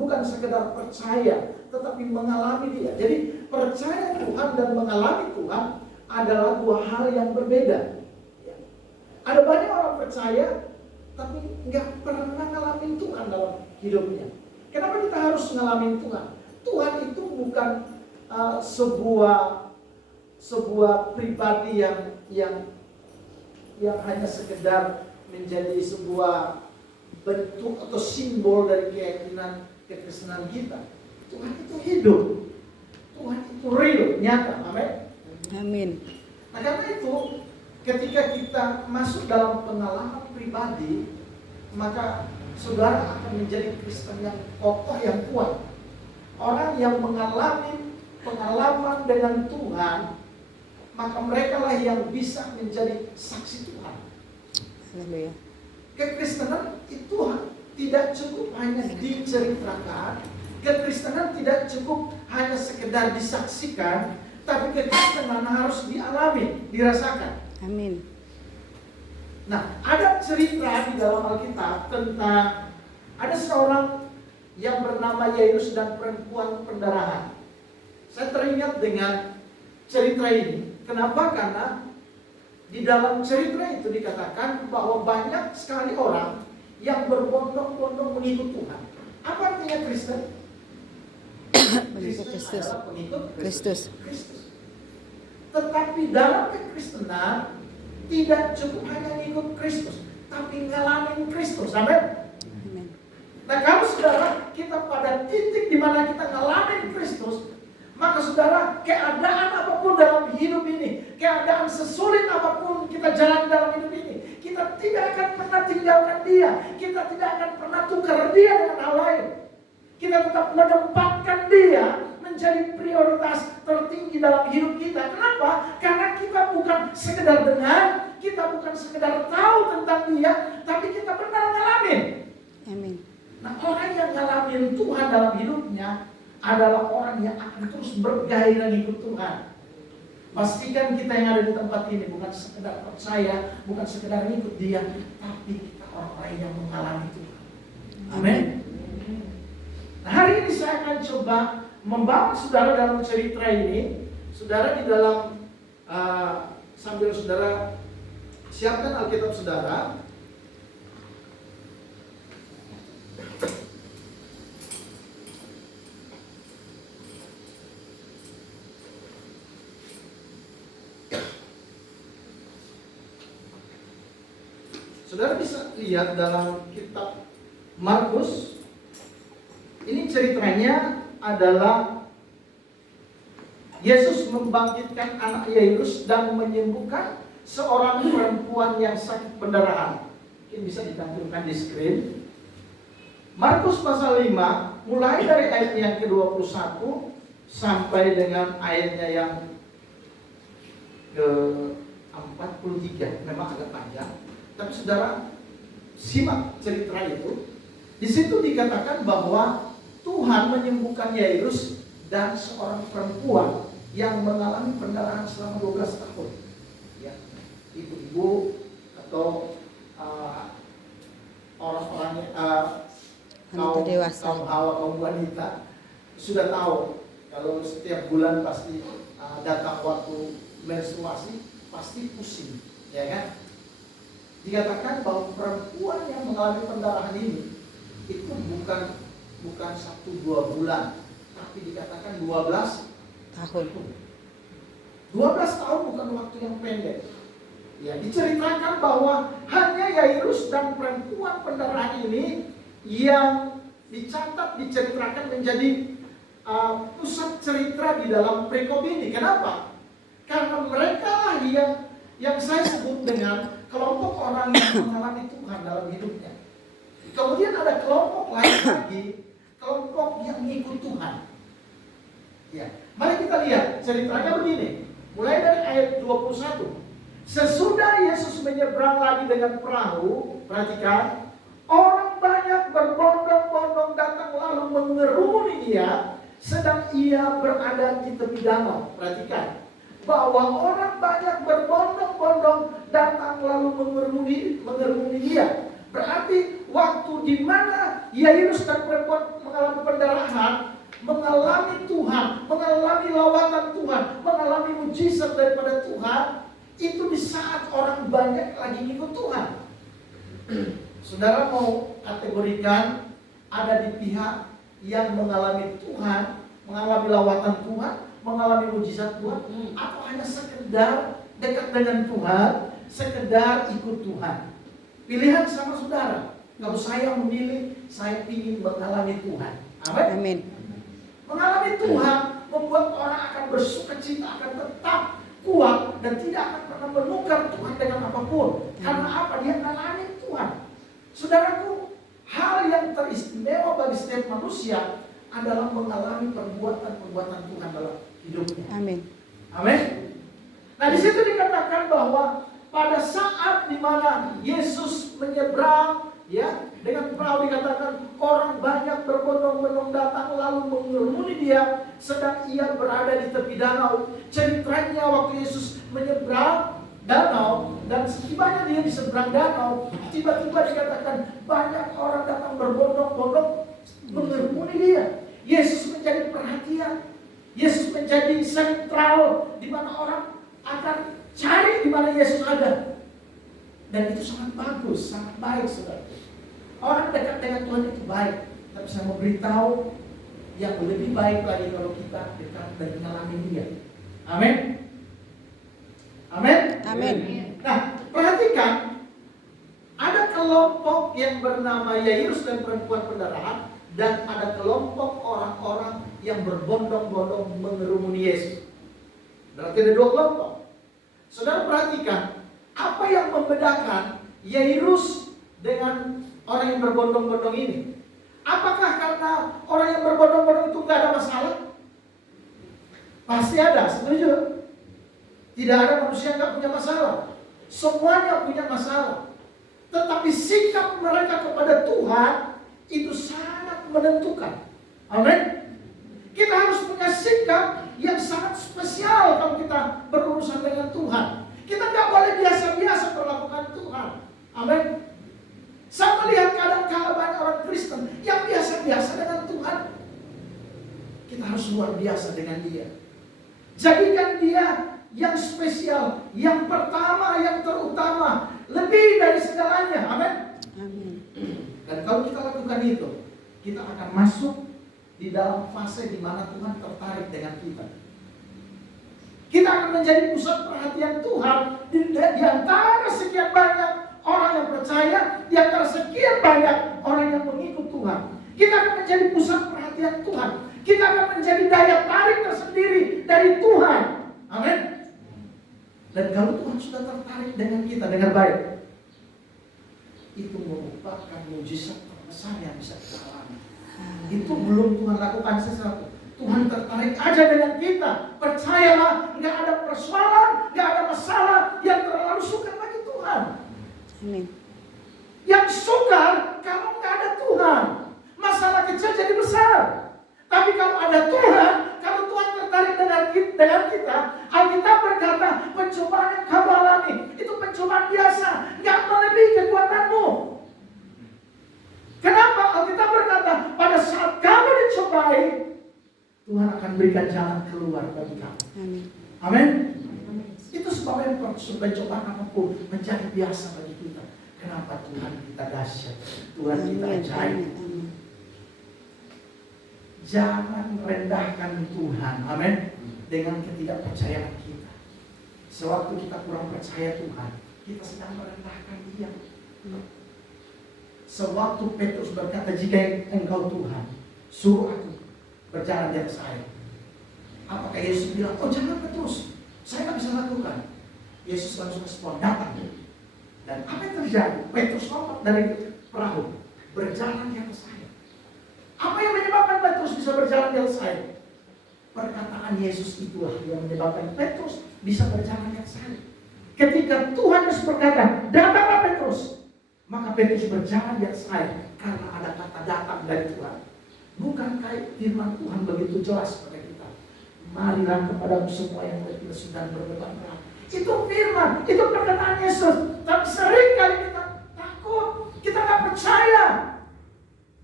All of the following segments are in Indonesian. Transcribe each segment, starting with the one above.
bukan sekedar percaya, tetapi mengalami dia. Jadi percaya Tuhan dan mengalami Tuhan adalah dua hal yang berbeda. Ya. Ada banyak orang percaya, tapi nggak pernah ngalamin Tuhan dalam hidupnya. Kenapa kita harus ngalamin Tuhan? Tuhan itu bukan sebuah pribadi yang hanya sekedar menjadi sebuah bentuk atau simbol dari keyakinan kekristenan kita. Tuhan itu hidup. Tuhan itu real, nyata. Amin. Amin. Nah karena itu ketika kita masuk dalam pengalaman pribadi, maka saudara akan menjadi Kristen yang kokoh, yang kuat. Orang yang mengalami pengalaman dengan Tuhan, maka mereka lah yang bisa menjadi saksi Tuhan. Haleluya. Kekristenan itu tidak cukup hanya diceritakan, kekristenan tidak cukup hanya sekedar disaksikan, tapi kekristenan harus dialami, dirasakan. Amin. Nah, ada cerita di dalam Alkitab tentang ada seorang yang bernama Yairus dan perempuan pendarahan. Saya teringat dengan cerita ini. Kenapa? Karena di dalam cerita itu dikatakan bahwa banyak sekali orang yang berbondong-bondong mengikut Tuhan. Apa artinya Kristen? Pengikut Kristus. Adalah pengikut Kristus. Tetapi dalam kekristenan tidak cukup hanya mengikut Kristus, tapi ngalamin Kristus. Amin. Nah kalau saudara kita pada titik di mana kita ngalamin Kristus, maka saudara keadaan apapun dalam hidup ini, keadaan sesulit apapun kita jalan dalam hidup ini, kita tidak akan pernah tinggalkan dia, kita tidak akan pernah tukar dia dengan hal lain. Kita tetap menempatkan dia menjadi prioritas tertinggi dalam hidup kita. Kenapa? Karena kita bukan sekedar dengar, kita bukan sekedar tahu tentang dia, tapi kita benar ngalamin. Amin. Nah orang yang ngalamin Tuhan dalam hidupnya adalah orang yang akan terus bergairah ikut Tuhan. Pastikan kita yang ada di tempat ini bukan sekedar percaya, bukan sekedar ikut dia, tapi kita orang-orang yang mengalami Tuhan. Amin. Nah, hari ini saya akan coba membawa saudara dalam cerita ini. Saudara di dalam sambil saudara siapkan Alkitab saudara. Saudara bisa lihat dalam kitab Markus. Ini ceritanya adalah Yesus membangkitkan anak Yairus dan menyembuhkan seorang perempuan yang sakit pendarahan. Mungkin bisa ditampilkan di screen. Markus pasal 5 mulai dari ayat yang ke-21 sampai dengan ayatnya yang ke-43. Memang agak panjang. Tapi saudara simak cerita itu. Di situ dikatakan bahwa Tuhan menyembuhkan Yairus dan seorang perempuan yang mengalami pendarahan selama 12 tahun. Ya, ibu-ibu atau orang-orang kaum wanita sudah tahu kalau setiap bulan pasti datang waktu menstruasi pasti pusing, ya kan? Dikatakan bahwa perempuan yang mengalami pendarahan ini itu bukan 1-2 bulan, tapi dikatakan 12 tahun. 12 tahun bukan waktu yang pendek. Ya, diceritakan bahwa hanya Yairus dan perempuan pendarahan ini yang diceritakan menjadi pusat cerita di dalam perikop ini. Kenapa? Karena mereka lah yang saya sebut dengan kelompok orang yang mengalami Tuhan dalam hidupnya. Kemudian ada kelompok lain lagi, kelompok yang mengikut Tuhan. Ya, mari kita lihat ceritanya begini. Mulai dari ayat 21. Sesudah Yesus menyeberang lagi dengan perahu, perhatikan, orang banyak berbondong-bondong datang lalu mengerumuni dia, sedang ia berada di tepi danau. Perhatikan, bahwa orang banyak berbondong-bondong datang lalu mengerumuni dia. Berarti waktu di mana Yairus dan perempuan mengalami mengalami Tuhan, mengalami lawatan Tuhan, mengalami mujizat daripada Tuhan, itu di saat orang banyak lagi ngikut Tuhan. Saudara mau kategorikan ada di pihak yang mengalami Tuhan, mengalami lawatan Tuhan, mengalami mujizat Tuhan, atau hanya sekedar dekat dengan Tuhan, sekedar ikut Tuhan. Pilihan sama saudara. Kalau saya memilih, saya ingin mengalami Tuhan. Amin. Amin. Mengalami Tuhan membuat orang akan bersukacita, akan tetap kuat dan tidak akan pernah menukar Tuhan dengan apapun. Karena apa? Dia mengalami Tuhan. Saudaraku, hal yang teristimewa bagi setiap manusia adalah mengalami perbuatan-perbuatan Tuhan dalam hidupnya. Amin. Amin. Nah, di situ dikatakan bahwa pada saat di mana Yesus menyeberang, ya, dengan perahu dikatakan orang banyak berbondong-bondong datang lalu mengerumuni dia sedang ia berada di tepi danau. Ceritanya waktu Yesus menyeberang danau dan setibanya dia di seberang danau, tiba-tiba dikatakan banyak orang datang berbondong-bondong mengerumuni dia. Yesus menjadi perhatian. Yesus menjadi sentral di mana orang akan cari di mana Yesus ada. Dan itu sangat bagus, sangat baik, saudara. Orang dekat dengan Tuhan itu baik. Tapi saya mau beritahu yang lebih baik lagi kalau kita dekat dan mengalami Dia. Amin. Amin. Amin. Nah, perhatikan, ada kelompok yang bernama Yairus dan perempuan pendarahan, dan ada kelompok orang-orang yang berbondong-bondong mengerumuni Yesus. Berarti ada dua kelompok. Saudara perhatikan, apa yang membedakan Yairus dengan orang yang berbondong-bondong ini? Apakah karena orang yang berbondong-bondong itu gak ada masalah? Pasti ada, setuju? Tidak ada manusia yang gak punya masalah. Semuanya punya masalah. Tetapi sikap mereka kepada Tuhan itu sangat menentukan. Amin. Kita harus punya sikap yang sangat spesial kalau kita berurusan dengan Tuhan. Kita gak boleh biasa-biasa perlakukan Tuhan. Amin. Saya melihat kadang-kadang banyak orang Kristen yang biasa-biasa dengan Tuhan. Kita harus luar biasa dengan Dia. Jadikan Dia yang spesial, yang pertama, yang terutama, lebih dari segalanya. Amin. Amin. Dan kalau kita lakukan itu, kita akan masuk di dalam fase di mana Tuhan tertarik dengan kita. Kita akan menjadi pusat perhatian Tuhan di antara sekian banyak orang yang percaya, di antara sekian banyak orang yang mengikut Tuhan. Kita akan menjadi pusat perhatian Tuhan. Kita akan menjadi daya tarik tersendiri dari Tuhan. Amin. Dan kalau Tuhan sudah tertarik dengan kita dengan baik, itu merupakan mujizat terbesar yang bisa kita alami. Itu belum Tuhan lakukan sesuatu. Tuhan tertarik aja dengan kita. Percayalah, nggak ada persoalan, nggak ada masalah yang terlalu sukar bagi Tuhan. Amin. Yang sukar kalau nggak ada Tuhan, masalah kecil jadi besar. Tapi kalau ada Tuhan, kalau Tuhan tertarik dengan kita, Alkitab berkata, pencobaan yang kamu alami itu pencobaan biasa, nggak melebihi kekuatanmu. Kenapa? Alkitab berkata, pada saat kamu dicobai, Tuhan akan berikan jalan keluar bagi kamu. Amin. Amin. Itu sebabnya pencobaan apapun menjadi biasa bagi kita. Kenapa? Tuhan kita dahsyat, Tuhan kita ajaib. Jangan rendahkan Tuhan, amin, dengan ketidakpercayaan kita. Sewaktu kita kurang percaya Tuhan, kita sedang merendahkan Dia. Sewaktu Petrus berkata, jika engkau Tuhan, suruh aku berjalan di atas air. Apakah Yesus bilang, oh jangan Petrus, saya tak bisa lakukan. Yesus langsung respon, datang. Dan apa yang terjadi? Petrus lompat dari perahu, berjalan di atas air. Apa yang menyebabkan Petrus bisa berjalan di atas air? Perkataan Yesus itulah yang menyebabkan Petrus bisa berjalan di atas air. Ketika Tuhan Yesus berkata, datanglah Petrus, maka Petrus berjalan di atas air karena ada kata datang dari Tuhan. Bukankah firman Tuhan begitu jelas pada kita? Marilah kepadamu semua yang letih dan berbeban berat. Itu firman, itu perkataan Yesus. Tapi sering kali kita takut, kita tak percaya.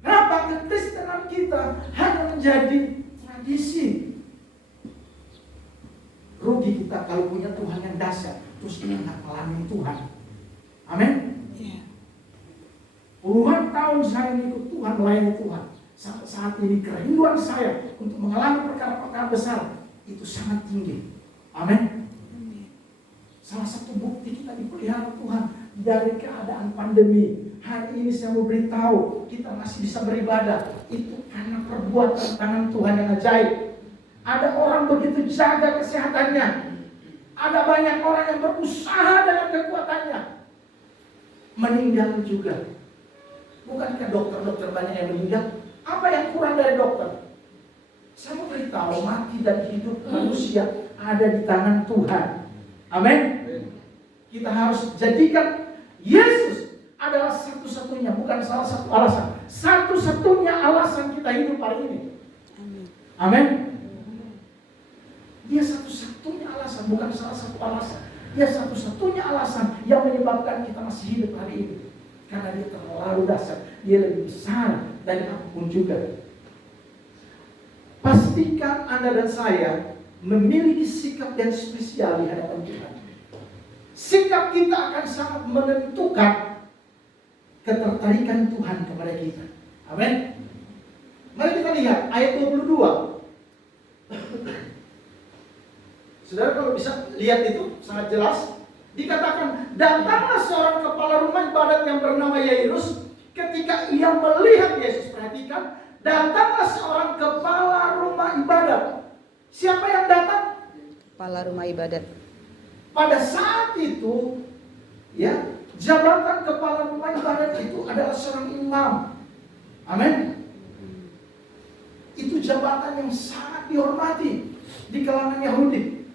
Kenapa? Kekristenan kita hanya menjadi tradisi. Rugi kita kalau punya Tuhan yang dahsyat, terus kita nggak melayani Tuhan. Amin. Iya. Puluhan tahun saya ikut Tuhan, melayani Tuhan. Sampai saat ini kerinduan saya untuk mengalami perkara-perkara besar itu sangat tinggi. Amin. Salah satu bukti kita dipelihara Tuhan dari keadaan pandemi. Hari ini saya mau beritahu, kita masih bisa beribadah. Itu karena perbuatan tangan Tuhan yang ajaib. Ada orang begitu jaga kesehatannya. Ada banyak orang yang berusaha dengan kekuatannya. Meninggal juga. Bukankah dokter-dokter banyak yang meninggal? Apa yang kurang dari dokter? Saya mau beritahu, mati dan hidup manusia ada di tangan Tuhan. Amin. Kita harus jadikan Yesus adalah satu-satunya, bukan salah satu alasan. Satu-satunya alasan kita hidup hari ini. Amin. Dia satu-satunya alasan, bukan salah satu alasan. Dia satu-satunya alasan yang menyebabkan kita masih hidup hari ini. Karena dia terlalu dahsyat. Dia lebih besar dari apapun juga. Pastikan Anda dan saya memiliki sikap yang spesial di hadapan Tuhan. Sikap kita akan sangat menentukan ketertarikan Tuhan kepada kita. Amin. Mari kita lihat ayat 22. Saudara kalau bisa lihat itu sangat jelas. Dikatakan, datanglah seorang kepala rumah ibadat yang bernama Yairus. Ketika ia melihat Yesus, perhatikan, datanglah seorang kepala rumah ibadat. Siapa yang datang? Kepala rumah ibadat. Pada saat itu, ya, jabatan kepala rumah ibadat itu adalah seorang imam. Amin. Itu jabatan yang sangat dihormati di kalangan Yahudi.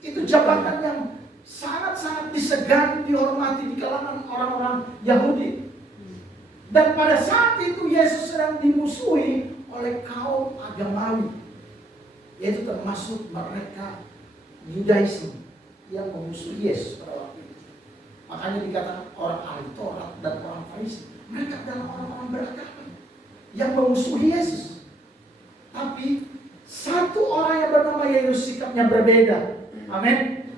Itu jabatan yang sangat-sangat disegani, dihormati di kalangan orang-orang Yahudi. Dan pada saat itu Yesus sedang dimusuhi oleh kaum agamawi, yaitu termasuk mereka Yudaisme yang memusuhi Yesus pada waktu itu. Makanya dikatakan orang ahli Taurat dan orang Farisi, mereka adalah orang-orang beragama yang memusuhi Yesus. Tapi satu orang yang bernama Yairus sikapnya berbeda. Amin.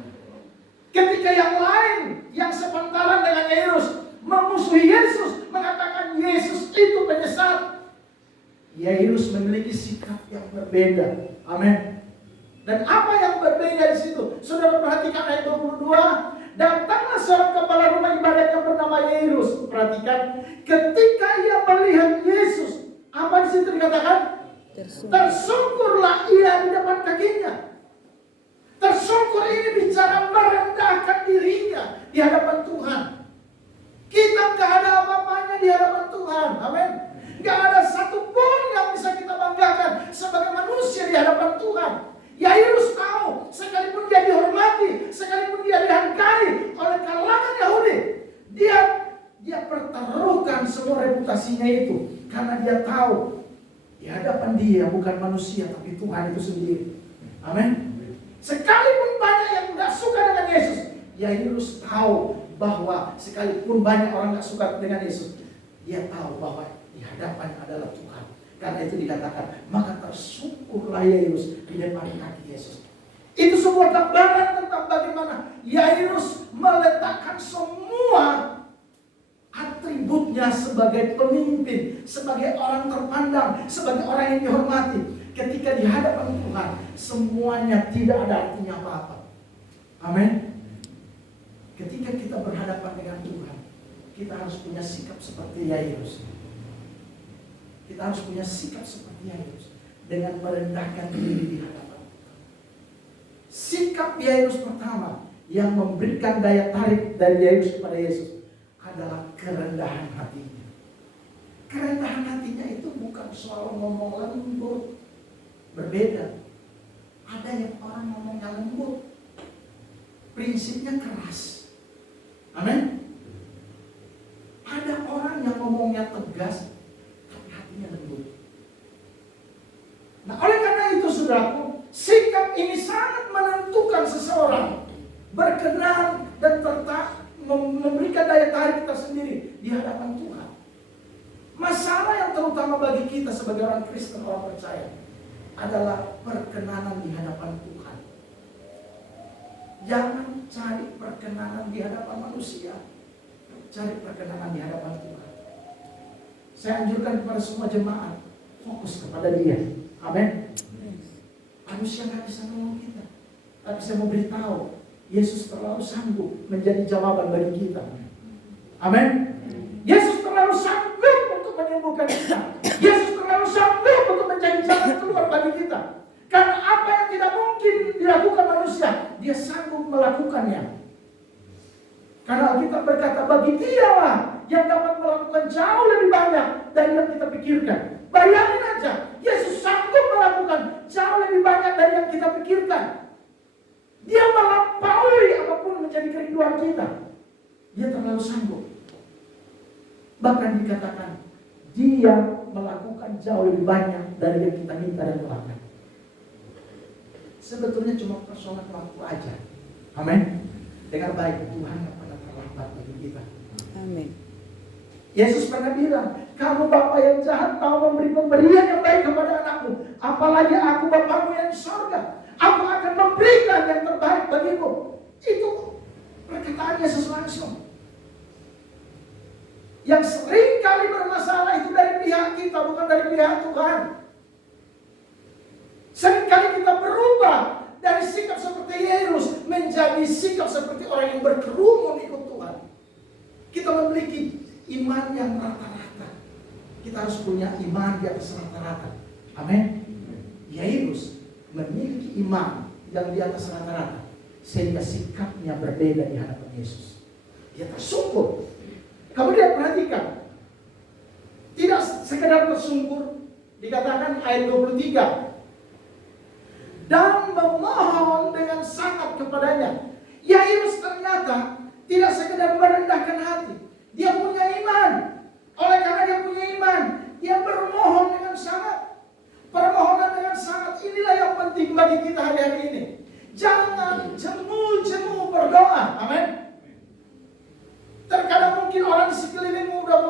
Ketika yang lain yang sepantaran dengan Yairus memusuhi Yesus, mengatakan Yesus itu penyesat, Yairus memiliki sikap yang berbeda. Amin. Dan apa yang berbeda di situ? Saudara perhatikan ayat 22. Datanglah seorang kepala rumah ibadat yang bernama Yairus. Perhatikan, ketika ia melihat Yesus, apa di situ dikatakan? Tersungkurlah ia di depan kakinya. Tersungkur ini bicara merendahkan dirinya di hadapan Tuhan. Kita gak ada apa-apanya di hadapan Tuhan. Amin. Gak ada satupun yang bisa kita banggakan sebagai manusia di hadapan Tuhan. Yairus tahu, sekalipun dia dihormati, sekalipun dia dihargai oleh kalangan Yahudi, dia pertaruhkan semua reputasinya itu. Karena dia tahu di hadapan dia bukan manusia, tapi Tuhan itu sendiri. Amin. Sekalipun banyak yang gak suka dengan Yesus, Yairus tahu bahwa sekalipun banyak orang gak suka dengan Yesus, dia tahu bahwa di hadapan adalah Tuhan. Karena itu dikatakan, maka tersungkurlah Yairus di depan kaki Yesus. Itu sebuah gambaran tentang bagaimana Yairus meletakkan semua atributnya sebagai pemimpin, sebagai orang terpandang, sebagai orang yang dihormati. Ketika di hadapan Tuhan, semuanya tidak ada artinya apa-apa. Amin. Ketika kita berhadapan dengan Tuhan, kita harus punya sikap seperti Yairus. Kita harus punya sikap seperti Yairus dengan merendahkan diri di hadapan Tuhan. Sikap Yairus pertama yang memberikan daya tarik dari Yairus kepada Yesus adalah kerendahan hatinya. Kerendahan hatinya itu bukan soal ngomong lembut. Berbeda. Ada yang orang ngomongnya lembut, prinsipnya keras. Amin. Ada orang yang ngomongnya tegas, tapi hatinya lembut. Nah, oleh karena itu saudaraku, sikap ini sangat menentukan seseorang berkenan dan memberikan daya tarik tersendiri di hadapan Tuhan. Masalah yang terutama bagi kita sebagai orang Kristen, orang percaya, adalah perkenanan di hadapan Tuhan. Jangan cari perkenanan di hadapan manusia. Cari perkenanan di hadapan Tuhan. Saya anjurkan kepada semua jemaat, fokus kepada Dia. Amin. Manusia nggak bisa nolong kita. Tapi saya mau beritahu, Yesus terlalu sanggup menjadi jawaban bagi kita. Amin. Yesus terlalu sanggup untuk menyembuhkan kita. Yesus terlalu sanggup untuk menjadi jalan keluar bagi kita. Karena apa yang tidak mungkin dilakukan manusia, Dia sanggup melakukannya. Karena Alkitab berkata, bagi Dialah yang dapat melakukan jauh lebih banyak dari yang kita pikirkan. Bayangin aja, Yesus sanggup melakukan jauh lebih banyak dari yang kita pikirkan. Dia melampaui apapun menjadi kerinduan kita. Dia terlalu sanggup. Bahkan dikatakan, Dia melakukan jauh lebih banyak dari yang kita minta dan doakan. Sebetulnya cuma persoalan waktu aja. Amin. Dengar baik, Tuhan tidak pernah terlambat bagi kita. Amin. Yesus pernah bilang, kamu Bapa yang jahat tahu memberi pemberian yang baik kepada anakmu. Apalagi aku Bapamu yang di sorga. Aku akan memberikan yang terbaik bagimu. Itu perkataan Yesus langsung. Yang sering kali bermasalah itu dari pihak kita, bukan dari pihak Tuhan. Seringkali kita berubah dari sikap seperti Yairus menjadi sikap seperti orang yang berkerumun ikut Tuhan. Kita memiliki iman yang rata-rata. Kita harus punya iman di atas rata-rata. Amin. Yairus memiliki iman yang di atas rata-rata, sehingga sikapnya berbeda di hadapan Yesus. Dia tersungkur. Kemudian perhatikan, tidak sekedar tersungkur, dikatakan ayat 23. Dan memohon dengan sangat kepadanya. Yairus ternyata tidak sekedar merendahkan hati. Dia punya iman. Oleh karena dia punya iman, dia bermohon dengan sangat. Permohonan dengan sangat inilah yang penting bagi kita hari-hari ini. Jangan jemu-jemu berdoa. Amin. Terkadang mungkin orang di sekelilingmu udah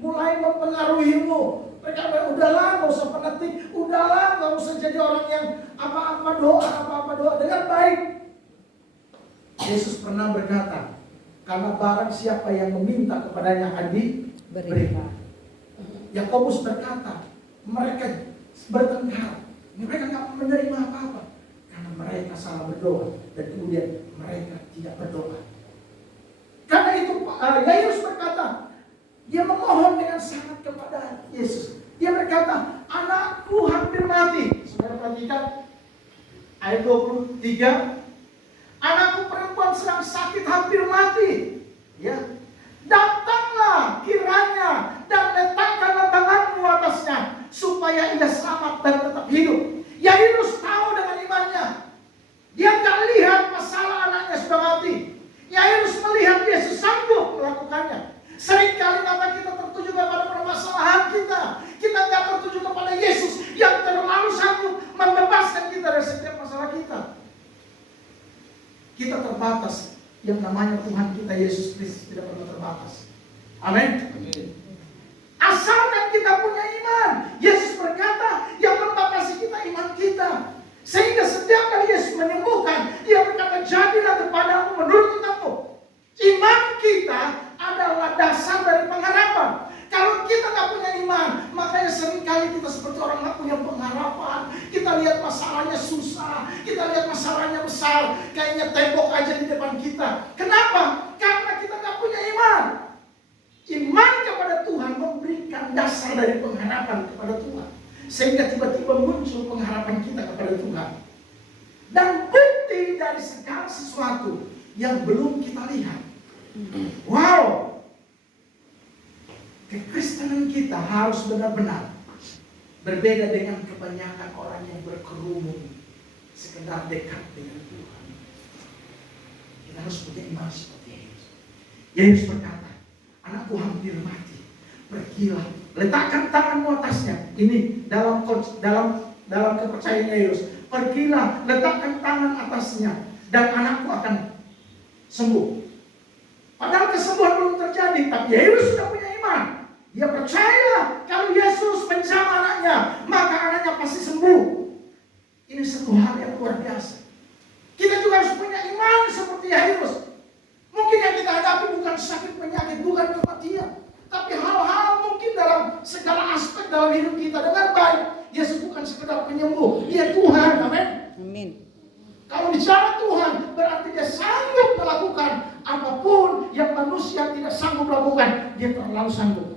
mulai mempengaruhimu. Mereka bilang, udahlah gak usah penetik, udahlah gak usah jadi orang yang apa-apa doa. Dengan baik. Yesus pernah berkata, karena barang siapa yang meminta kepadanya akan diberikan. Yakobus berkata, mereka bertengkar, mereka gak menerima apa-apa. Karena mereka salah berdoa, dan kemudian mereka tidak berdoa. Karena itu Yairus berkata, dia memohon dengan sangat kepada Yesus. Dia berkata, anakku hampir mati. Saudara perhatikan ayat 23. Anakku perempuan sedang sakit hampir mati. Ya, datanglah kiranya dan letakkanlah tanganmu atasnya supaya ia selamat dan tetap hidup. Yairus tahu dengan imannya. Dia tak lihat masalah anaknya sudah mati. Yairus melihat Yesus sanggup melakukannya. Seringkali mata kita tertuju kepada permasalahan kita. Kita tidak tertuju kepada Yesus yang terlalu sanggup membebaskan kita dari setiap masalah kita. Kita terbatas. Yang namanya Tuhan kita Yesus Kristus tidak pernah terbatas. Amin. Asalkan kita punya iman. Yesus berkata yang membatasi kita iman kita. Sehingga setiap kali Yesus menyembuhkan, Dia berkata, jadilah kepadamu menurut imanmu. Iman kita adalah dasar dari pengharapan. Kalau kita nggak punya iman, makanya seringkali kita seperti orang nggak punya pengharapan. Kita lihat masalahnya susah, kita lihat masalahnya besar, kayaknya tembok aja di depan kita. Kenapa? Karena kita nggak punya iman. Iman kepada Tuhan memberikan dasar dari pengharapan kepada Tuhan, sehingga tiba-tiba muncul pengharapan kita kepada Tuhan. Dan bukti dari segala sesuatu yang belum kita lihat. Wow, kekristenan kita harus benar-benar berbeda dengan kebanyakan orang yang berkerumun sekedar dekat dengan Tuhan. Kita harus punya iman seperti Yesus. Yesus berkata, anakku hampir mati, pergilah, letakkan tanganmu atasnya. Ini dalam kepercayaan Yesus. Pergilah, letakkan tangan atasnya, dan anakku akan sembuh. Padahal kesembuhan belum terjadi, tapi Yesus sudah punya iman. Dia percaya kalau Yesus menjamah anaknya, maka anaknya pasti sembuh. luar biasa. Kita juga harus punya iman seperti Yairus. Mungkin yang kita hadapi bukan sakit penyakit, bukan kematian, tapi hal-hal mungkin dalam segala aspek dalam hidup kita dengan baik. Yesus bukan sekedar penyembuh, Dia Tuhan, amin. Amin. Kalau bicara Tuhan, berarti Dia sanggup melakukan apapun yang manusia tidak sanggup lakukan. Dia terlalu sanggup.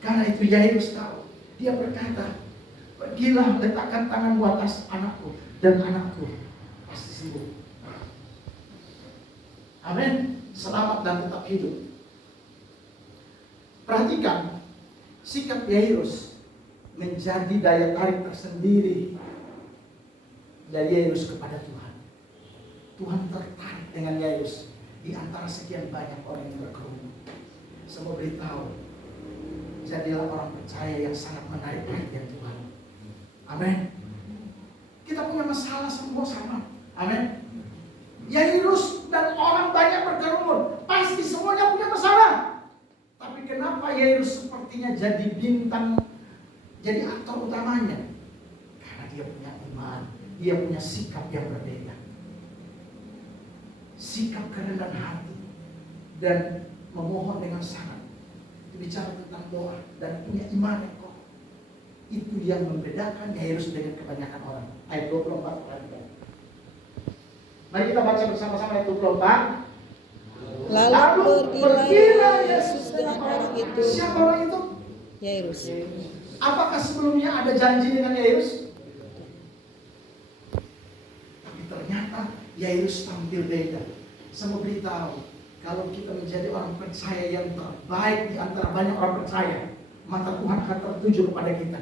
Karena itu Yairus tahu. Dia berkata, pergilah letakkan tanganmu atas anakku, dan anakku pasti sembuh. Amin. Selamat dan tetap hidup. Perhatikan, sikap Yairus menjadi daya tarik tersendiri dari Yairus kepada Tuhan. Tuhan tertarik dengan Yairus di antara sekian banyak orang yang berkerumun. Semua beritahu, jadilah orang percaya yang sangat menarik perhatian Tuhan. Amin. Kita punya masalah semua sama. Amin. Yairus dan orang banyak berkerumun, pasti semuanya punya masalah. Tapi kenapa Yairus sepertinya jadi bintang, jadi aktor utamanya? Karena dia punya iman. Dia punya sikap yang berbeda. Sikap kerendahan hati dan memohon dengan sangat. Itu bicara tentang doa dan punya iman yang kokoh. Itu yang membedakan Yairus dengan kebanyakan orang. Ayat 24 perhatikan. Mari kita baca bersama-sama ayat 24. Lalu pergilah Yesus dengan orang itu. Siapa orang itu? Yairus. Apakah sebelumnya ada janji dengan Yairus? Ternyata Yairus tampil beda. Semua beritahu, kalau kita menjadi orang percaya yang terbaik di antara banyak orang percaya, maka Tuhan akan tertuju kepada kita.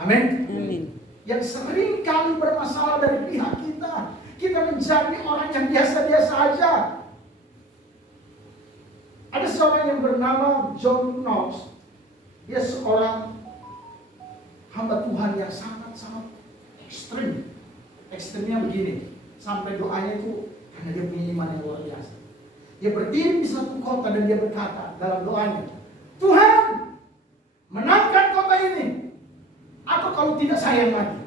Amin. Amin. Yang sering kali bermasalah dari pihak kita, kita menjadi orang yang biasa-biasa aja. Ada seorang yang bernama John Knox. Dia seorang hamba Tuhan yang sangat-sangat ekstrim. Ekstrimnya begini, sampai doanya itu karena dia punya iman yang luar biasa. Dia berdiri di satu kota dan dia berkata dalam doanya, Tuhan, menangkan kota ini, atau kalau tidak saya yang mati.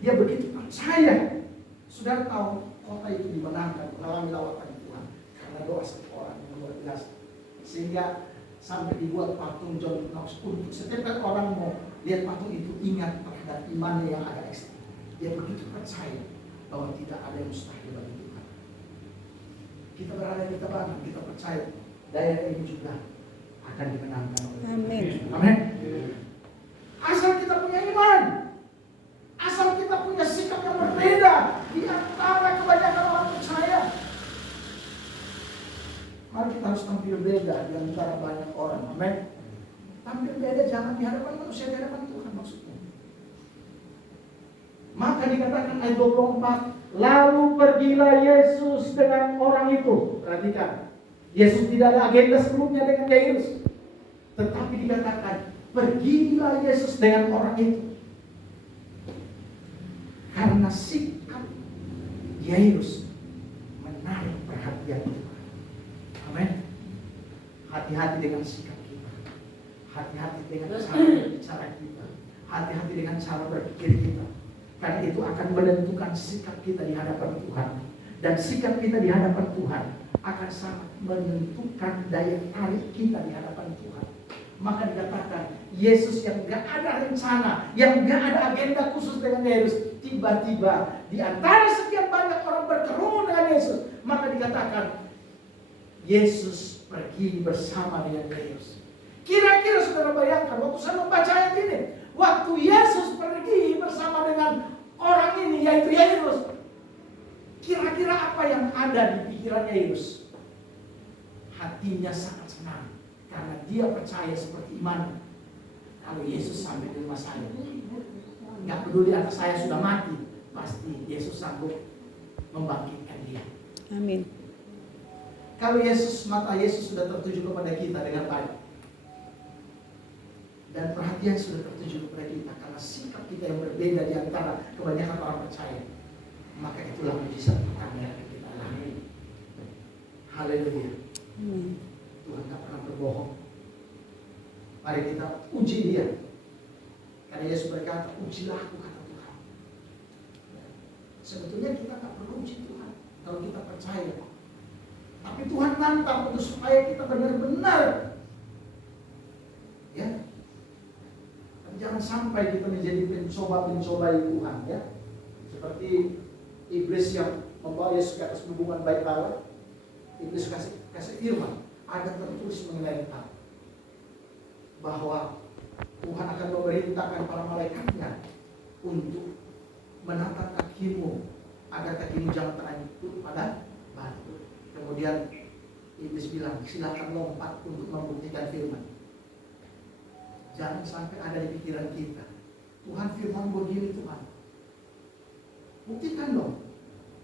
Dia begitu percaya. Saudara tahu kota itu dimenangkan mengalami lawatan Tuhan karena doa seorang yang luar biasa. Sehingga sampai dibuat patung John Knox untuk setiap kali orang mau lihat patung itu ingat terhadap imannya yang agak ekstrim. Dia begitu percaya bahwa tidak ada yang mustahil bagi Tuhan. Kita berada di tebakan, kita percaya daerah ini juga akan dimenangkan oleh Tuhan. Amin. Amin. Asal kita punya iman, asal kita punya sikap yang berbeda di antara kebanyakan orang percaya. Mari kita harus tampil beda di antara banyak orang. Amin. Tampil beda jangan di hadapan manusia, di hadapan Tuhan maksudnya. Maka dikatakan ayat 24, lalu pergilah Yesus dengan orang itu. Perhatikan, Yesus tidak ada agenda sebelumnya dengan Yairus. Tetapi dikatakan, pergilah Yesus dengan orang itu. Karena sikap Yairus menarik perhatian Tuhan. Amin. Hati-hati dengan sikap kita. Hati-hati dengan cara berbicara kita. Hati-hati dengan cara berpikir kita. Karena itu akan menentukan sikap kita di hadapan Tuhan. Dan sikap kita di hadapan Tuhan akan sangat menentukan daya tarik kita di hadapan Tuhan. Maka dikatakan Yesus yang gak ada rencana, yang gak ada agenda khusus dengan Yesus, tiba-tiba di antara sekian banyak orang berkerumun dengan Yesus, maka dikatakan Yesus pergi bersama dengan Yesus. Kira-kira saudara bayangkan waktu saya membaca ayat ini, waktu Yesus pergi bersama dengan orang ini, yaitu Yairus, kira-kira apa yang ada di pikiran Yairus? Hatinya sangat senang karena dia percaya seperti iman. Kalau Yesus sampai di rumah saya, nggak peduli anak saya sudah mati, pasti Yesus sanggup membangkitkan dia. Amin. Kalau mata Yesus sudah tertuju kepada kita dengan baik, dan perhatian sudah tertuju kepada kita karena sikap kita yang berbeda di antara kebanyakan orang percaya, maka itulah mujizat pertama yang akan kita alami. Haleluya. Tuhan tak pernah berbohong. Mari kita uji dia. Karena Yesus berkata, ujilah aku, kata Tuhan. Sebetulnya kita tak perlu uji Tuhan kalau kita percaya. Tapi Tuhan nantang untuk supaya kita benar-benar, ya. Tapi jangan sampai kita menjadi pencoba-pencobai Tuhan, ya. Seperti iblis yang membawa Yesus ke atas hubungan baik Allah. Iblis kasih firman, ada tertulis mengenai hal bahwa Tuhan akan memerintahkan para malaikatnya untuk menatang kakimu agar kakimu jangan terangkut pada batu. Kemudian iblis bilang, silakan lompat untuk membuktikan firman. Jangan sampai ada di pikiran kita, Tuhan firman begini Tuhan, buktikan dong.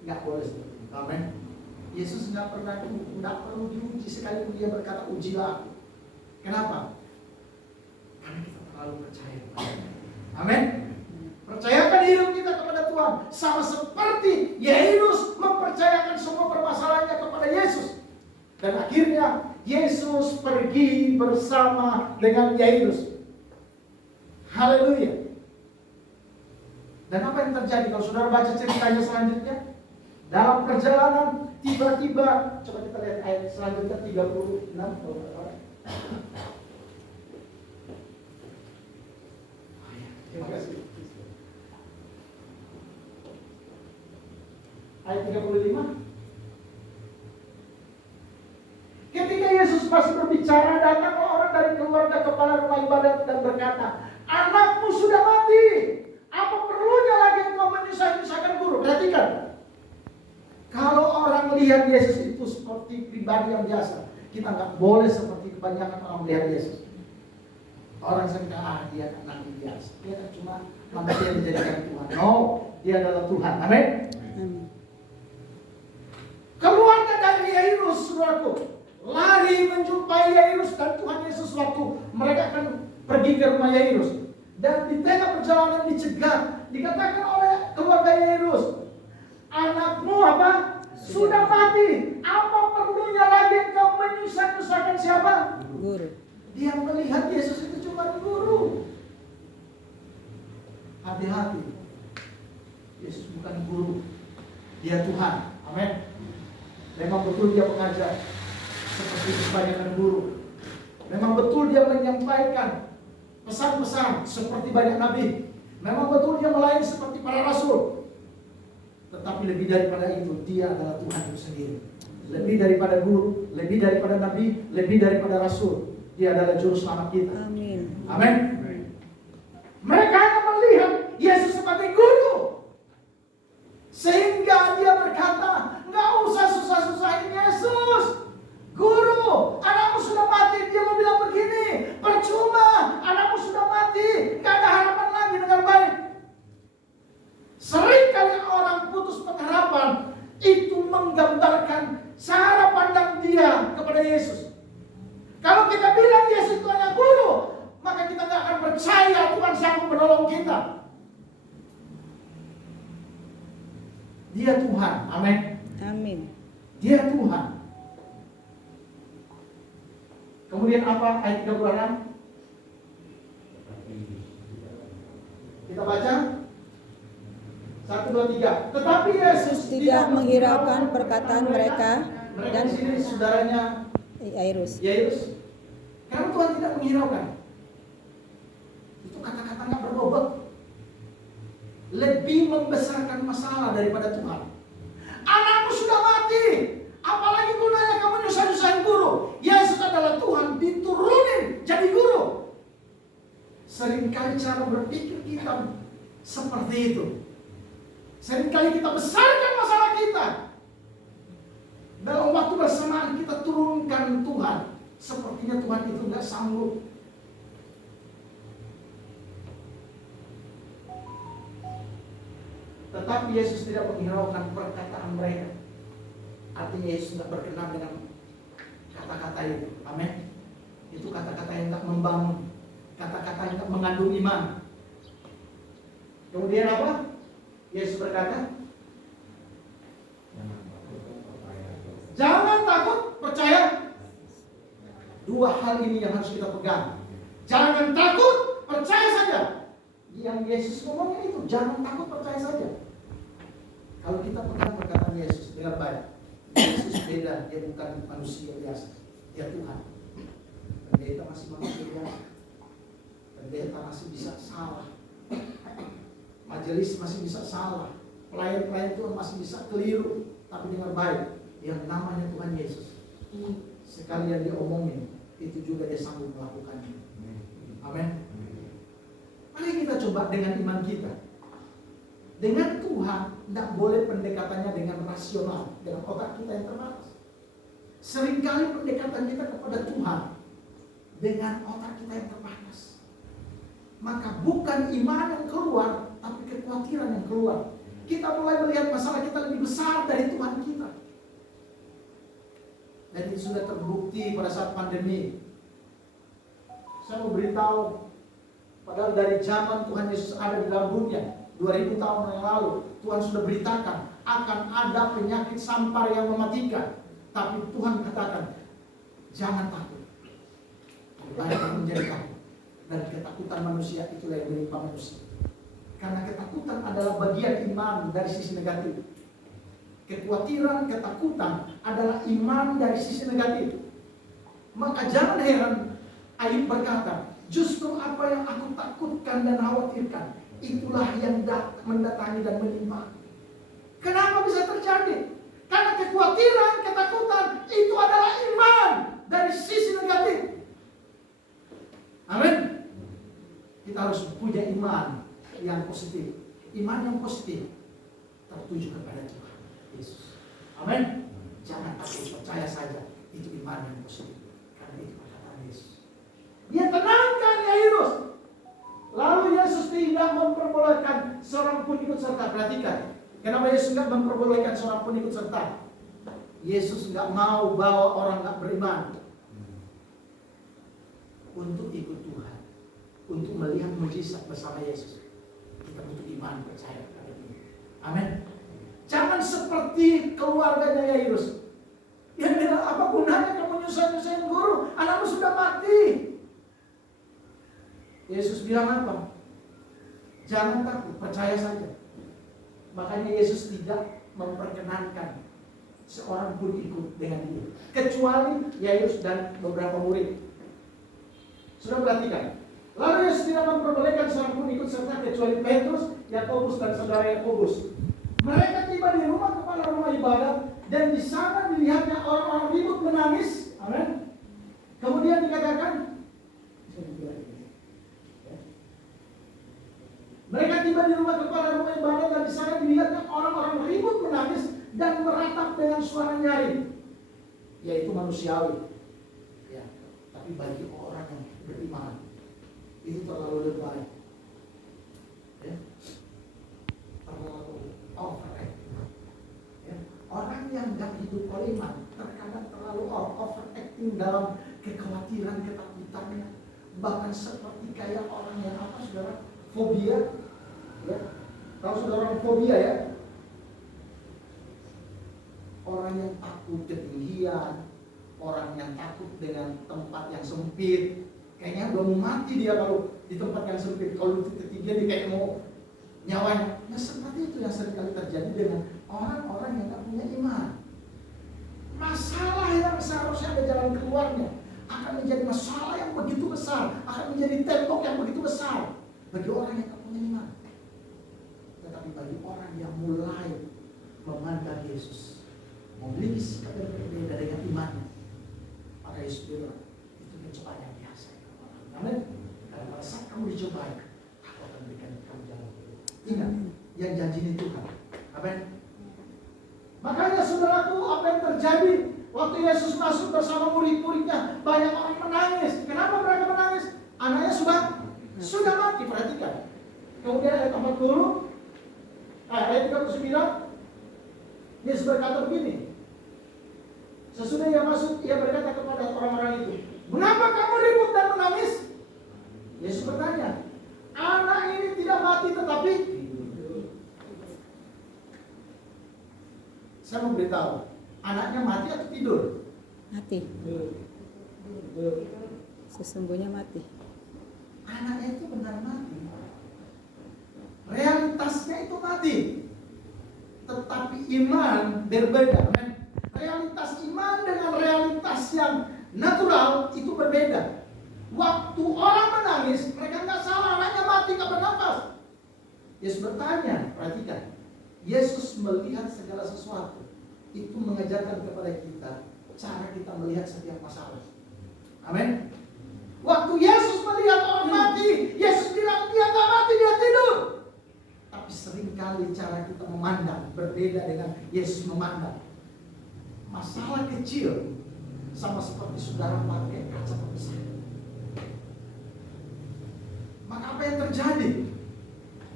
Nggak boleh seperti itu. Amin. Yesus nggak perlu diuji, sekalipun dia berkata ujilah. Kenapa? Karena kita terlalu percaya. Amin. Percayakan hidup kita kepada Tuhan, sama seperti Yairus mempercayakan semua permasalahannya kepada Yesus. Dan akhirnya Yesus pergi bersama dengan Yairus. Haleluya. Dan apa yang terjadi kalau saudara baca ceritanya selanjutnya? Dalam perjalanan tiba-tiba, coba kita lihat ayat selanjutnya 36. Terima kasih. Ayat 35. Ketika Yesus masih berbicara, datanglah orang dari keluarga kepala rumah ibadat dan berkata, anakmu sudah mati. Apa perlunya lagi engkau menyusahkan guru? Perhatikan. Kalau orang melihat Yesus itu seperti pribadi yang biasa, kita nggak boleh seperti kebanyakan orang melihat Yesus. Orang sangka, dia kan nabi biasa. Dia kan cuma manusia yang dijadikan Tuhan. No, dia adalah Tuhan. Amin. Keluarga dari Yairus, saudaraku, lari menjumpai Yairus dan Tuhan Yesus waktu mereka akan pergi ke rumah Yairus. Dan di tengah perjalanan dicegat, dikatakan oleh keluarga Yairus, anakmu apa? Sudah mati. Apa perlunya lagi engkau menyusahkan siapa? Guru. Dia melihat Yesus itu cuma guru. Hati-hati. Yesus bukan guru. Dia Tuhan. Amin. Memang betul dia mengajar seperti kebanyakan guru. Memang betul dia menyampaikan pesan-pesan seperti banyak nabi. Memang betul dia melayani seperti para rasul. Tetapi lebih daripada itu, dia adalah Tuhan itu sendiri. Lebih daripada guru, lebih daripada nabi, lebih daripada rasul. Dia adalah juru selamat kita. Amin. Amin. Mereka hanya melihat Yesus sebagai guru. Sehingga dia berkata, nggak usah susah-susahin Yesus. Guru, anakmu sudah mati. Dia mau bilang begini, percuma, anakmu sudah mati. Nggak ada harapan lagi dengan baik. Seringkali orang putus pengharapan itu menggambarkan cara pandang dia kepada Yesus. Kalau kita bilang Yesus itu hanya guru, maka kita nggak akan percaya Tuhan sanggup menolong kita. Dia Tuhan, amin. Amin. Dia Tuhan. Kemudian apa ayat 36? Kita baca 1, 2, 3. Tetapi Yesus Tidak menghiraukan perkataan mereka dan di sini saudaranya Yairus. Karena Tuhan tidak menghiraukan. Itu kata-kata nggak berbobot. Lebih membesarkan masalah daripada Tuhan. Anakmu sudah mati. Apalagi gunanya kamu nyusah-nyusahin guru. Yesus adalah Tuhan, diturunin jadi guru. Seringkali cara berpikir kita seperti itu. Seringkali kita besarkan masalah kita. Dalam waktu bersamaan kita turunkan Tuhan. Sepertinya Tuhan itu nggak sanggup. Tetapi Yesus tidak menghiraukan perkataan mereka. Artinya Yesus tidak berkenan dengan kata-kata itu. Amin. Itu kata-kata yang tak membangun, kata-kata yang tak mengandung iman. Kemudian apa? Yesus berkata, jangan takut, percaya. Dua hal ini yang harus kita pegang. Jangan takut, percaya saja. Yang Yesus ngomongnya itu, jangan takut, percaya saja. Kalau kita pegang perkataan Yesus dengan baik, Yesus beda, dia bukan manusia biasa, dia Tuhan. Pendeta masih manusia biasa, pendeta masih bisa salah, majelis masih bisa salah, pelayan-pelayan Tuhan masih bisa keliru, tapi dengan baik, yang namanya Tuhan Yesus, sekali yang dia omongin, itu juga dia sanggup melakukannya. Amin. Mari kita coba dengan iman kita. Dengan Tuhan, tidak boleh pendekatannya dengan rasional, dengan otak kita yang terbatas. Seringkali pendekatan kita kepada Tuhan dengan otak kita yang terbatas. Maka bukan iman yang keluar, tapi kekhawatiran yang keluar. Kita mulai melihat masalah kita lebih besar dari Tuhan kita. Dan itu sudah terbukti pada saat pandemi. Saya mau beritahu, padahal dari zaman Tuhan Yesus ada di dalam dunia, 2000 tahun yang lalu, Tuhan sudah beritakan akan ada penyakit sampar yang mematikan. Tapi Tuhan katakan, jangan takut. Banyak yang menjadi takut. Dan ketakutan manusia itulah yang menimpa manusia. Karena ketakutan adalah bagian iman dari sisi negatif. Kekhawatiran, ketakutan adalah iman dari sisi negatif. Maka jangan heran Ayub berkata, justru apa yang aku takutkan dan khawatirkan, itulah yang mendatangi dan menimpa. Kenapa bisa terjadi? Karena kekhawatiran, ketakutan itu adalah iman dari sisi negatif. Amin. Kita harus punya iman yang positif. Iman yang positif tertuju kepada Tuhan Yesus. Amin. Jangan takut, percaya saja. Itu iman yang positif. Karena itu perkataan Yesus. Dia tenangkan Yairus. Lalu Yesus tidak memperbolehkan seorang pun ikut serta. Perhatikan. Kenapa Yesus tidak memperbolehkan seorang pun ikut serta? Yesus tidak mau bawa orang tidak beriman untuk ikut Tuhan, untuk melihat mujizat bersama Yesus. Kita butuh iman, percaya kepada Dia. Amin. Jangan seperti keluarganya Yairus. Yang bilang, apa gunanya kamu nyusahin guru? Anakmu sudah mati. Yesus bilang apa? Jangan takut, percaya saja. Makanya Yesus tidak memperkenankan seorang pun ikut dengan dia, kecuali Yairus dan beberapa murid. Sudah perhatikan. Lalu Yesus tidak memperbolehkan seorang pun ikut serta kecuali Petrus, Yakobus dan saudara Yakobus. Mereka tiba di rumah kepala rumah ibadat dan di sana dilihatnya orang-orang ribut menangis. Amin. Kemudian dikatakan, mereka tiba di rumah kepala rumah ibadat dan di sana dilihatnya orang-orang ribut menangis dan meratap dengan suara nyaring. Yaitu manusiawi. Ya, tapi bagi orang yang beriman itu terlalu lebay. Ya. Terlalu overacting. Ya. Orang yang gak hidup oleh iman terkadang terlalu overacting dalam kekhawatiran, ketakutannya. Bahkan seperti kayak orang yang apa, saudara? Fobia. Ya. Tahu saudara orang fobia ya? Orang yang takut ketinggian, orang yang takut dengan tempat yang sempit. Kayaknya udah mau mati dia kalau di tempat yang sempit. Kalau di ketinggian dia kayak mau nyawanya. Nah seperti itu yang seringkali terjadi dengan orang-orang yang tak punya iman. Masalah yang seharusnya ada jalan keluarnya akan menjadi masalah yang begitu besar, akan menjadi tembok yang begitu besar bagi orang yang tak punya iman. Tetapi bagi orang yang mulai memandang Yesus, memiliki sikap yang berbeda dengan imannya, maka Yesus bilang itu pencobaan yang biasa. Amin. Karena pada saat kamu dicobai, aku akan berikan kamu jalan keluar. Ingat, yang janji ini Tuhan. Amin. Makanya saudaraku, apa yang terjadi waktu Yesus masuk bersama murid-muridnya, banyak orang menangis. Kenapa mereka menangis? Anaknya sudah mati. Perhatikan. Kemudian ayat 40, ayat 39, Yesus berkata begini. Sesudah ia masuk, ia berkata kepada orang-orang itu, mengapa kamu ribut dan menangis? Yesus bertanya, anak ini tidak mati tetapi saya mau beritahu, anaknya mati atau tidur? Mati. Sesungguhnya mati. Anaknya itu benar mati. Realitasnya itu mati. Tetapi iman berbeda. Realitas iman dengan realitas yang natural itu berbeda. Waktu orang menangis, mereka nggak salah, anaknya mati nggak bernafas. Yesus bertanya, perhatikan. Yesus melihat segala sesuatu. Itu mengajarkan kepada kita cara kita melihat setiap masalah. Amin. Waktu Yesus melihat orang mati, Yesus bilang dia nggak mati, dia tidur. Tapi seringkali cara kita memandang berbeda dengan Yesus memandang. Masalah kecil sama seperti saudara pakai kaca pembesar. Maka apa yang terjadi?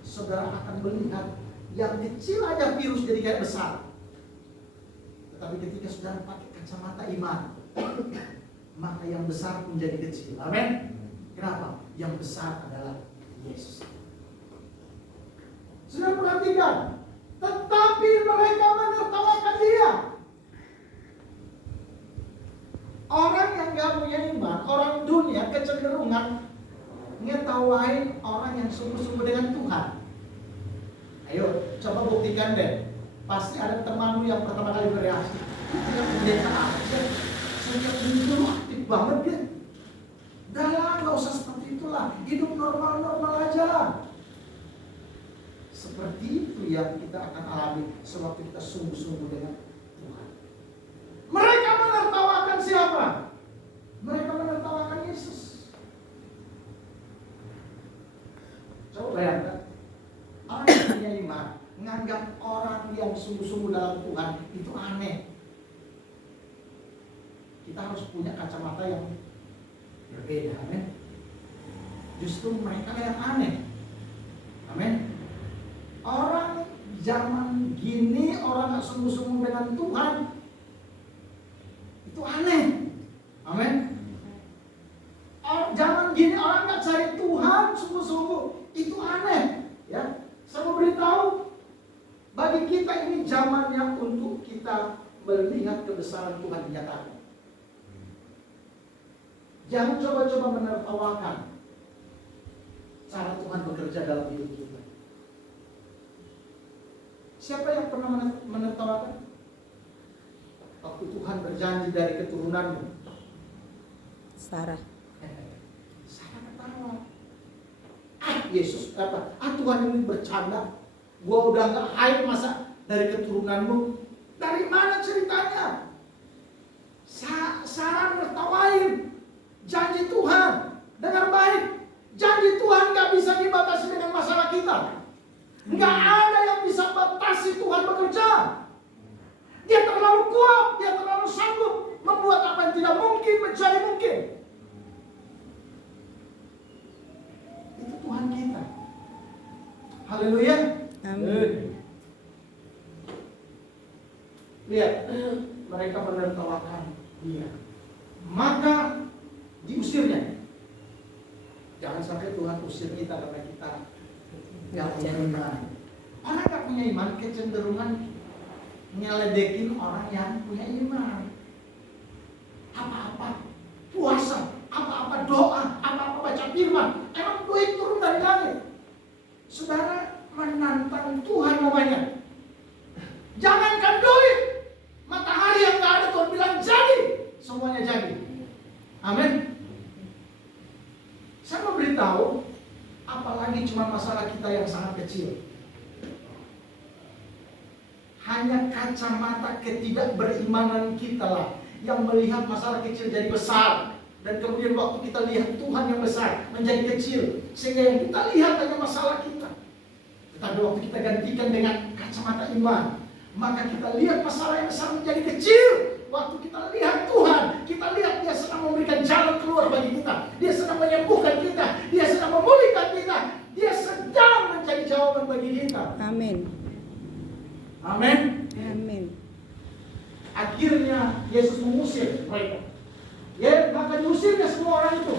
Saudara akan melihat yang kecil aja virus jadi kayak besar. Tetapi ketika saudara pakai kacamata iman, maka yang besar pun jadi kecil. Amin. Kenapa? Yang besar adalah Yesus. Sudah perhatikan, tetapi mereka menertawakan dia. Orang yang gak punya iman, orang dunia kecenderungan ngetawain orang yang sungguh-sungguh dengan Tuhan. Ayo, coba buktikan deh. Pasti ada temanmu yang pertama kali bereaksi. Dia pendeta aja, setiap minggu aktif banget dia. Dah lah, gak usah seperti itulah. Hidup normal-normal aja lah. Seperti itu yang kita akan alami sewaktu kita sungguh-sungguh dengan Tuhan. Mereka menertawakan siapa? Mereka menertawakan Yesus. Coba bayangkan, orang yang punya iman menganggap orang yang sungguh-sungguh dalam Tuhan itu aneh. Kita harus punya kacamata yang berbeda, amin. Justru mereka yang aneh, amin. Orang zaman gini, orang gak sungguh-sungguh dengan Tuhan, itu aneh, amin. Zaman gini orang gak cari Tuhan sungguh-sungguh, itu aneh, ya. Saya mau beritahu, bagi kita ini zamannya untuk kita melihat kebesaran Tuhan dinyatakan. Jangan coba-coba menertawakan cara Tuhan bekerja dalam hidup kita. Siapa yang pernah menertawakan? Waktu Tuhan berjanji dari keturunanmu. Sarah. Sarah ketawa. Yesus apa? Tuhan ini bercanda. Gua udah nggak haid masa dari keturunanmu. Dari mana ceritanya? Sarah nertawain janji Tuhan. Dengar baik, janji Tuhan nggak bisa dibatasi dengan masalah kita. Nggak ada yang bisa batasi Tuhan bekerja. Dia terlalu kuat, dia terlalu sanggup membuat apa yang tidak mungkin menjadi mungkin. Itu Tuhan kita. Haleluya. Amin. Lihat, mereka menertawakan dia. Maka diusirnya. Jangan sampai Tuhan usir kita karena kita gak punya iman. Orang gak punya iman kecenderungan nyeledekin orang yang punya iman. Apa-apa puasa, apa-apa doa, apa-apa baca firman, emang duit turun dari langit. Saudara menantang Tuhan namanya. Jangankan duit, matahari yang gak ada Tuhan bilang jadi, semuanya jadi. Amin. Saya mau beritahu, apalagi cuma masalah kita yang sangat kecil. Hanya kacamata ketidakberimanan kita lah yang melihat masalah kecil jadi besar. Dan kemudian waktu kita lihat Tuhan yang besar menjadi kecil. Sehingga yang kita lihat hanya masalah kita. Tetapi waktu kita gantikan dengan kacamata iman, maka kita lihat masalah yang besar menjadi kecil. Waktu kita lihat Tuhan, kita lihat Dia sedang memberikan jalan keluar bagi kita. Dia sedang menyembuhkan kita. Dia sedang memulihkan kita. Dia sedang menjadi jawaban bagi kita. Amin. Amin. Amin. Akhirnya Yesus mengusir mereka. Ya, maka diusirnya semua orang itu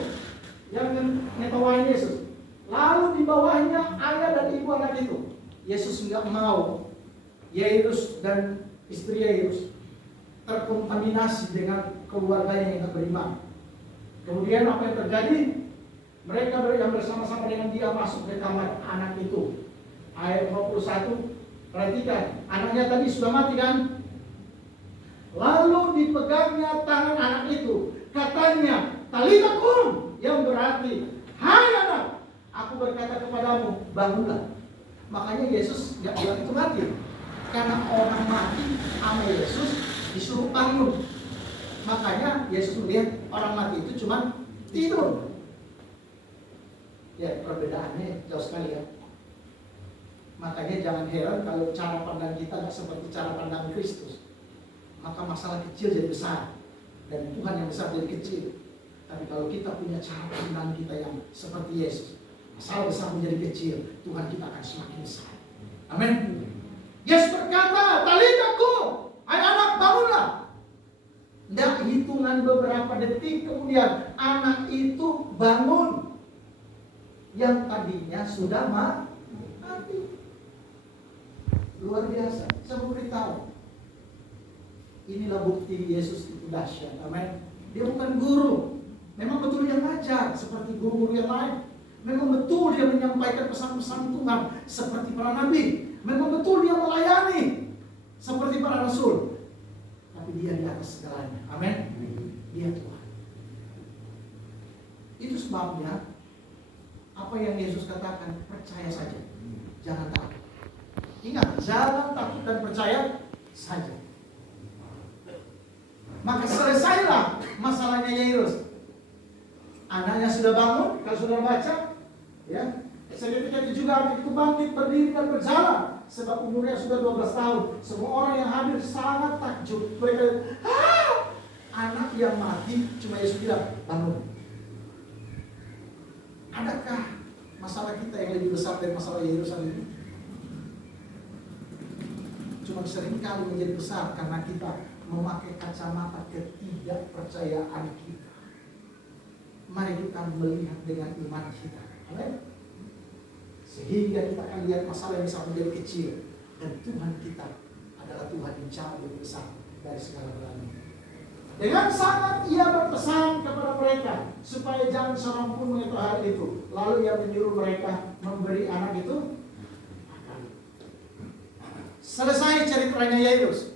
yang ngetawain Yesus. Lalu di bawahnya ayah dan ibu anak itu. Yesus nggak mau Yairus dan istri Yairus terkontaminasi dengan keluarganya yang tak beriman. Kemudian apa yang terjadi? Mereka yang bersama-sama dengan dia masuk ke kamar anak itu. Ayat 21, Perhatikan, anaknya tadi sudah mati kan? Lalu dipegangnya tangan anak itu. Katanya, Talita kum, yang berarti, hai anak, aku berkata kepadamu, bangunlah. Makanya Yesus nggak bilang itu mati. Karena orang mati sama Yesus disuruh bangun. Makanya Yesus melihat orang mati itu cuma tidur. Ya, perbedaannya jauh sekali ya. Makanya jangan heran kalau cara pandang kita nggak seperti cara pandang Kristus. Maka masalah kecil jadi besar dan Tuhan yang besar jadi kecil. Tapi kalau kita punya cara pandang kita yang seperti Yesus, masalah besar menjadi kecil, Tuhan kita akan semakin besar. Amin. Yesus berkata, Talita kum, hai anak, bangunlah. Dan hitungan beberapa detik kemudian anak itu bangun. Yang tadinya sudah mati. Luar biasa. Saya mau beritahu. Inilah bukti Yesus itu dahsyat. Amin. Dia bukan guru. Memang betul dia ngajar seperti guru-guru yang lain. Memang betul dia menyampaikan pesan-pesan Tuhan seperti para nabi. Memang betul dia melayani seperti para rasul. Tapi dia di atas segalanya. Amin. Dia Tuhan. Itu sebabnya apa yang Yesus katakan, percaya saja. Jangan takut. Ingat, jangan takut dan percaya saja. Maka selesailah masalahnya Yairus. Anaknya sudah bangun, kalau sudah baca, ya. Seketika itu juga anak itu bangkit, berdiri dan berjalan. Sebab umurnya sudah 12 tahun. Semua orang yang hadir sangat takjub. Mereka, anak yang mati, cuma Yesus bilang, bangun. Adakah masalah kita yang lebih besar dari masalah Yerusalem ini? Cuma seringkali menjadi besar karena kita memakai kacamata ketidakpercayaan kita. Mari kita melihat dengan iman kita. Amin. Sehingga kita akan lihat masalah yang bisa menjadi kecil. Dan Tuhan kita adalah Tuhan yang jauh lebih besar dari segala galanya. Dengan sangat ia berpesan kepada mereka supaya jangan seorang pun mengetahui hal itu. Lalu ia menyuruh mereka memberi anak itu makan. Selesai ceritanya Yairus.